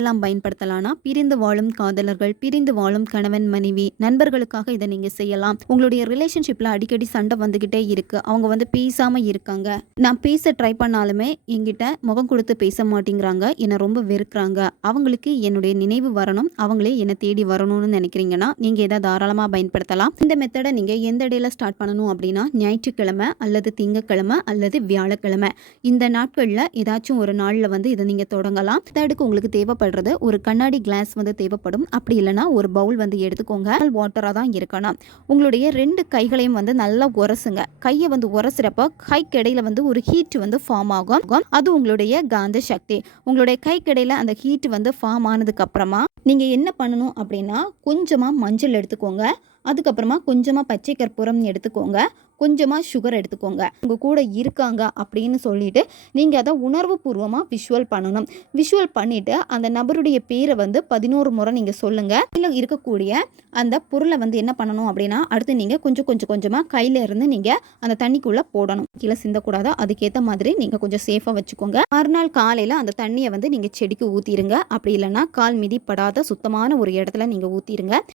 எல்லாம் பயன்படுத்தலாம்னா, பிரிந்து வாழும் காதலர்கள், பிரிந்து வாழும் கணவன் மனைவி, நண்பர்களுக்காக இதை நீங்க செய்யலாம். உங்களுடைய ரிலேஷன்ஷிப்ல அடிக்கடி சண்டை வந்துகிட்டே இருக்கு, அவங்க வந்து பேசாம இருக்காங்க, நான் பேச ட்ரை பண்ணாலுமே என்கிட்ட முகம் கொடுத்து பேச மாட்டேங்கிறாங்க, என்னை ரொம்ப வெறுக்கிறாங்க, அவங்களுக்கு என்னுடைய நினைவு வரணும், அவங்களே என்னை தேடி வரணும்னு நினைக்கிறீங்கன்னா நீங்க இதை தாராளமா பயன்படுத்தலாம். இந்த மெத்தடை நீங்க எந்த டேல ஸ்டார்ட் பண்ணணும் அப்படின்னா, ஞாயிற்றுக்கிழமை அல்லது திங்கக்கிழமை அல்லது வியாழக்கிழமை, இந்த நாட்கள்ல ஏதாச்சும் ஒரு நாள்ல வந்து இதை நீங்க தொடங்கலாம். மெத்தடுக்கு உங்களுக்கு தேவைப்படுறது ஒரு கண்ணாடி கிளாஸ் வந்து தேவைப்படும். அப்படி இல்லைன்னா ஒரு பவுல் வந்து எடுத்துக்கோங்க. வாட்டரா தான் இருக்கணும். உங்களுடைய 2 கைகளையும் வந்து நல்லா உரசுங்க. கையை வந்து உரசுறப்ப கைக்கு இடையில வந்து ஒரு ஹீட் வந்து ஃபார்ம் ஆகும். அது உங்களுடைய காந்த சக்தி. உங்களுடைய கைக்கு இடையில அந்த ஹீட் வந்து ஃபார்ம் ஆனதுக்கு அப்புறமா நீங்க என்ன பண்ணணும் அப்படின்னா, கொஞ்சமா மஞ்சள் எடுத்துக்கோங்க. அதுக்கப்புறமா கொஞ்சமா பச்சை கற்பூரம் எடுத்துக்கோங்க. கொஞ்சமா சுகர் எடுத்துக்கோங்க. உங்க கூட இருக்காங்க அப்படின்னு சொல்லிட்டு நீங்க அதை உணர்வு பூர்வமா விஷுவல் பண்ணணும். விஷுவல் பண்ணிட்டு அந்த நபருடைய பேரை வந்து 11 முறை நீங்க சொல்லுங்க. இதுல இருக்கக்கூடிய அந்த பொருளை வந்து என்ன பண்ணணும் அப்படின்னா, அடுத்து நீங்க கொஞ்சமா கையில இருந்து நீங்க அந்த தண்ணிக்குள்ள போடணும். கீழே சிந்தக்கூடாது. அதுக்கேற்ற மாதிரி நீங்க கொஞ்சம் சேஃபா வச்சுக்கோங்க. மறுநாள் காலையில அந்த தண்ணியை வந்து நீங்க செடிக்கு ஊத்திருங்க. அப்படி இல்லைன்னா கால் மிதிப்படாத சுத்தமான ஒரு இடத்துல நீங்க ஊத்திருங்க.